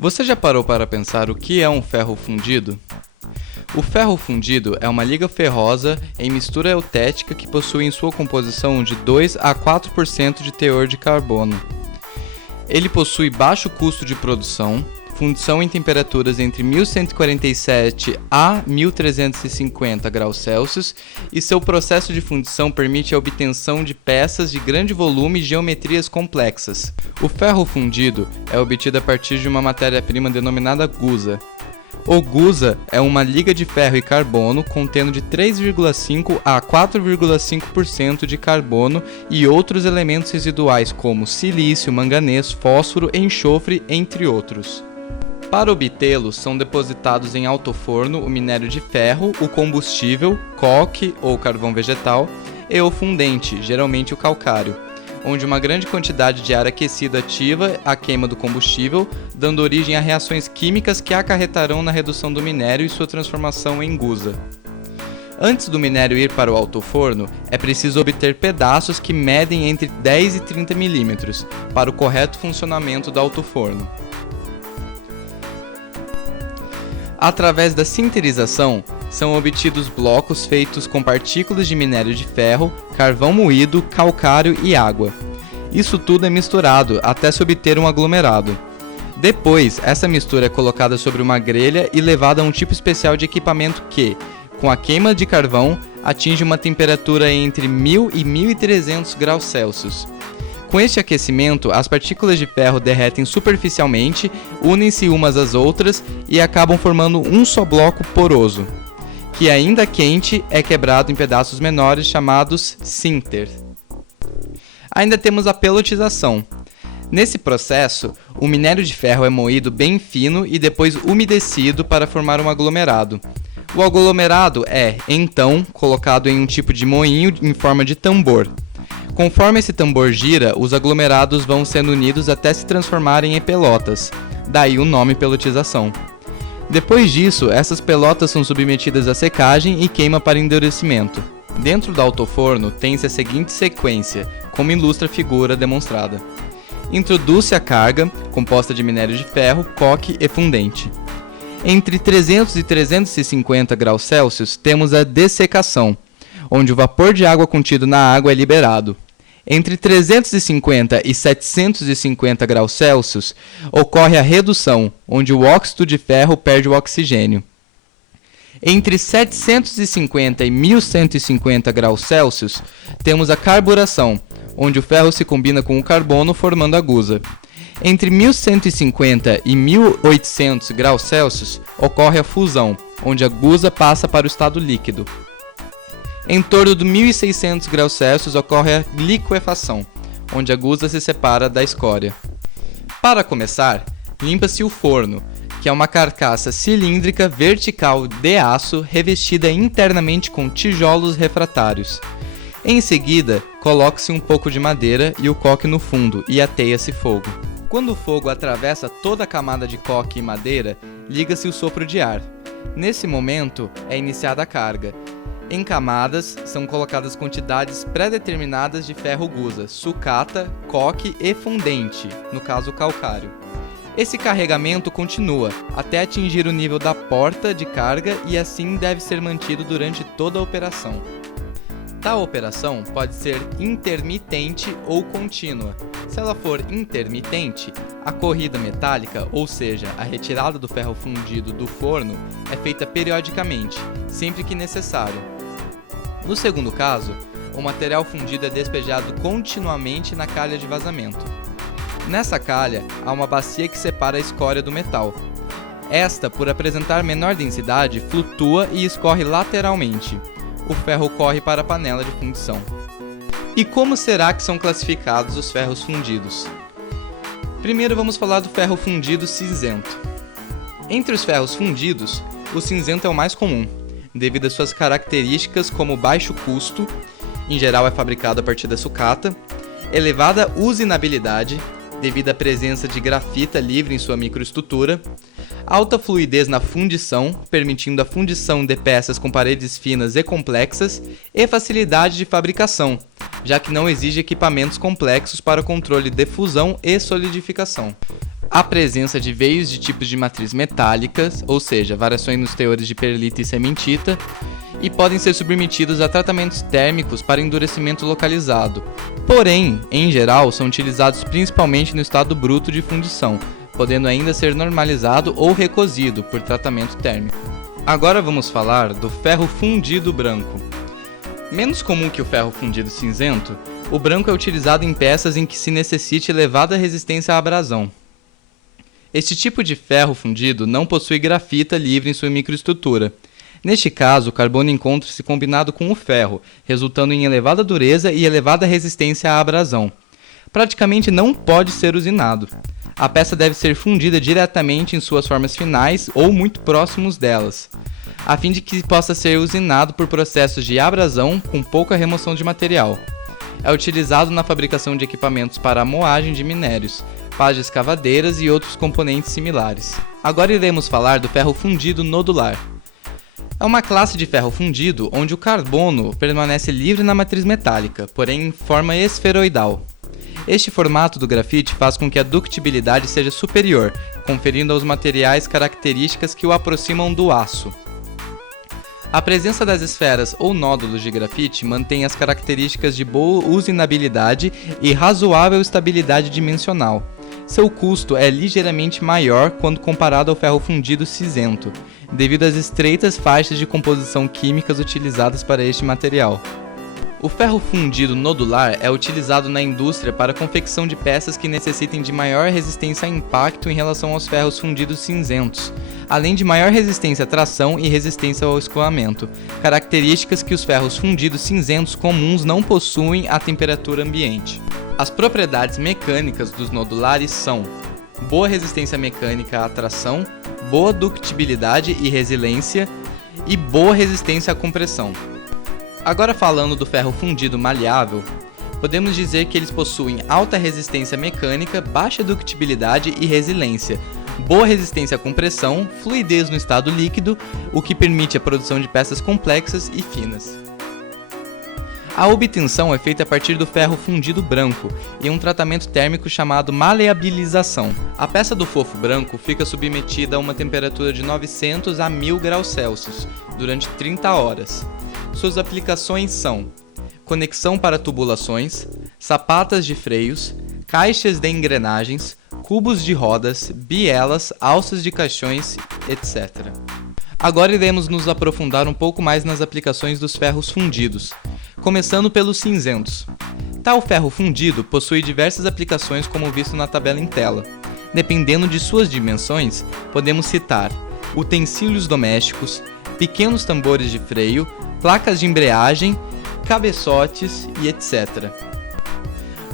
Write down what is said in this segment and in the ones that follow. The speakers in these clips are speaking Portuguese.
Você já parou para pensar o que é um ferro fundido? O ferro fundido é uma liga ferrosa em mistura eutética que possui em sua composição de 2 a 4% de teor de carbono. Ele possui baixo custo de produção, fundição em temperaturas entre 1147 a 1350 graus Celsius e seu processo de fundição permite a obtenção de peças de grande volume e geometrias complexas. O ferro fundido é obtido a partir de uma matéria-prima denominada gusa. O gusa é uma liga de ferro e carbono contendo de 3,5 a 4,5% de carbono e outros elementos residuais como silício, manganês, fósforo, enxofre, entre outros. Para obtê-lo, são depositados em alto forno o minério de ferro, o combustível, coque ou carvão vegetal, e o fundente, geralmente o calcário, onde uma grande quantidade de ar aquecido ativa a queima do combustível, dando origem a reações químicas que acarretarão na redução do minério e sua transformação em gusa. Antes do minério ir para o alto forno, é preciso obter pedaços que medem entre 10 e 30 milímetros, para o correto funcionamento do alto forno. Através da sinterização, são obtidos blocos feitos com partículas de minério de ferro, carvão moído, calcário e água. Isso tudo é misturado até se obter um aglomerado. Depois, essa mistura é colocada sobre uma grelha e levada a um tipo especial de equipamento que, com a queima de carvão, atinge uma temperatura entre 1000 e 1300 graus Celsius. Com este aquecimento, as partículas de ferro derretem superficialmente, unem-se umas às outras e acabam formando um só bloco poroso, que ainda quente é quebrado em pedaços menores chamados sinter. Ainda temos a pelotização. Nesse processo, o minério de ferro é moído bem fino e depois umedecido para formar um aglomerado. O aglomerado é, então, colocado em um tipo de moinho em forma de tambor. Conforme esse tambor gira, os aglomerados vão sendo unidos até se transformarem em pelotas, daí o nome pelotização. Depois disso, essas pelotas são submetidas à secagem e queima para endurecimento. Dentro do alto-forno tem-se a seguinte sequência, como ilustra a figura demonstrada. Introduz-se a carga, composta de minério de ferro, coque e fundente. Entre 300 e 350 graus Celsius temos a dessecação, onde o vapor de água contido na água é liberado. Entre 350 e 750 graus Celsius ocorre a redução, onde o óxido de ferro perde o oxigênio. Entre 750 e 1150 graus Celsius temos a carburação, onde o ferro se combina com o carbono formando a gusa. Entre 1150 e 1800 graus Celsius ocorre a fusão, onde a gusa passa para o estado líquido. Em torno de 1600 graus Celsius ocorre a liquefação, onde a gusa se separa da escória. Para começar, limpa-se o forno, que é uma carcaça cilíndrica vertical de aço revestida internamente com tijolos refratários. Em seguida, coloca-se um pouco de madeira e o coque no fundo e ateia-se fogo. Quando o fogo atravessa toda a camada de coque e madeira, liga-se o sopro de ar. Nesse momento, é iniciada a carga. Em camadas, são colocadas quantidades pré-determinadas de ferro gusa, sucata, coque e fundente, no caso calcário. Esse carregamento continua até atingir o nível da porta de carga e assim deve ser mantido durante toda a operação. Tal operação pode ser intermitente ou contínua. Se ela for intermitente, a corrida metálica, ou seja, a retirada do ferro fundido do forno, é feita periodicamente, sempre que necessário. No segundo caso, o material fundido é despejado continuamente na calha de vazamento. Nessa calha, há uma bacia que separa a escória do metal. Esta, por apresentar menor densidade, flutua e escorre lateralmente. O ferro corre para a panela de fundição. E como será que são classificados os ferros fundidos? Primeiro vamos falar do ferro fundido cinzento. Entre os ferros fundidos, o cinzento é o mais comum, devido às suas características como baixo custo, em geral é fabricado a partir da sucata, elevada usinabilidade, devido à presença de grafita livre em sua microestrutura, alta fluidez na fundição, permitindo a fundição de peças com paredes finas e complexas, e facilidade de fabricação, já que não exige equipamentos complexos para o controle de fusão e solidificação. a presença de veios de tipos de matriz metálicas, ou seja, variações nos teores de perlita e cementita, e podem ser submetidos a tratamentos térmicos para endurecimento localizado. Porém, em geral, são utilizados principalmente no estado bruto de fundição, podendo ainda ser normalizado ou recozido por tratamento térmico. Agora vamos falar do ferro fundido branco. Menos comum que o ferro fundido cinzento, o branco é utilizado em peças em que se necessite elevada resistência à abrasão. Este tipo de ferro fundido não possui grafita livre em sua microestrutura. Neste caso, o carbono encontra-se combinado com o ferro, resultando em elevada dureza e elevada resistência à abrasão. Praticamente não pode ser usinado. A peça deve ser fundida diretamente em suas formas finais ou muito próximos delas, a fim de que possa ser usinado por processos de abrasão com pouca remoção de material. É utilizado na fabricação de equipamentos para a moagem de minérios, pás de escavadeiras e outros componentes similares. Agora iremos falar do ferro fundido nodular. É uma classe de ferro fundido onde o carbono permanece livre na matriz metálica, porém em forma esferoidal. Este formato do grafite faz com que a ductibilidade seja superior, conferindo aos materiais características que o aproximam do aço. A presença das esferas ou nódulos de grafite mantém as características de boa usinabilidade e razoável estabilidade dimensional. Seu custo é ligeiramente maior quando comparado ao ferro fundido cinzento, devido às estreitas faixas de composição químicas utilizadas para este material. O ferro fundido nodular é utilizado na indústria para a confecção de peças que necessitem de maior resistência a impacto em relação aos ferros fundidos cinzentos, além de maior resistência à tração e resistência ao escoamento, características que os ferros fundidos cinzentos comuns não possuem à temperatura ambiente. As propriedades mecânicas dos nodulares são boa resistência mecânica à tração, boa ductibilidade e resiliência e boa resistência à compressão. Agora falando do ferro fundido maleável, podemos dizer que eles possuem alta resistência mecânica, baixa ductibilidade e resiliência, boa resistência à compressão, fluidez no estado líquido, o que permite a produção de peças complexas e finas. A obtenção é feita a partir do ferro fundido branco, em um tratamento térmico chamado maleabilização. A peça do fofo branco fica submetida a uma temperatura de 900 a 1000 graus Celsius durante 30 horas. Suas aplicações são conexão para tubulações, sapatas de freios, caixas de engrenagens, cubos de rodas, bielas, alças de caixões, etc. Agora iremos nos aprofundar um pouco mais nas aplicações dos ferros fundidos, começando pelos cinzentos. Tal ferro fundido possui diversas aplicações como visto na tabela em tela. Dependendo de suas dimensões, podemos citar utensílios domésticos, pequenos tambores de freio, placas de embreagem, cabeçotes e etc.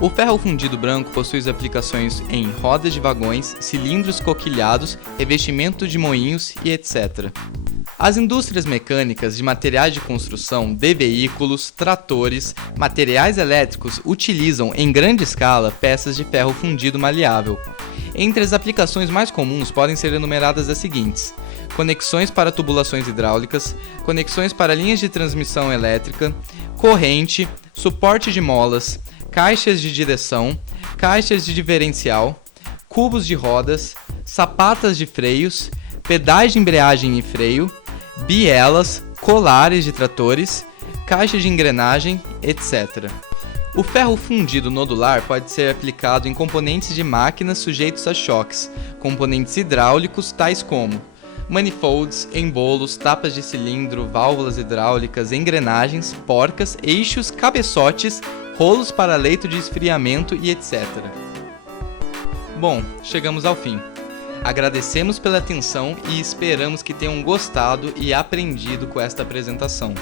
O ferro fundido branco possui aplicações em rodas de vagões, cilindros coquilhados, revestimento de moinhos e etc. As indústrias mecânicas de materiais de construção de veículos, tratores, materiais elétricos utilizam em grande escala peças de ferro fundido maleável. Entre as aplicações mais comuns podem ser enumeradas as seguintes: conexões para tubulações hidráulicas, conexões para linhas de transmissão elétrica, corrente, suporte de molas, caixas de direção, caixas de diferencial, cubos de rodas, sapatas de freios, pedais de embreagem e freio, bielas, colares de tratores, caixa de engrenagem, etc. O ferro fundido nodular pode ser aplicado em componentes de máquinas sujeitos a choques, componentes hidráulicos tais como manifolds, embolos, tapas de cilindro, válvulas hidráulicas, engrenagens, porcas, eixos, cabeçotes, rolos para leito de esfriamento e etc. Bom, chegamos ao fim. Agradecemos pela atenção e esperamos que tenham gostado e aprendido com esta apresentação.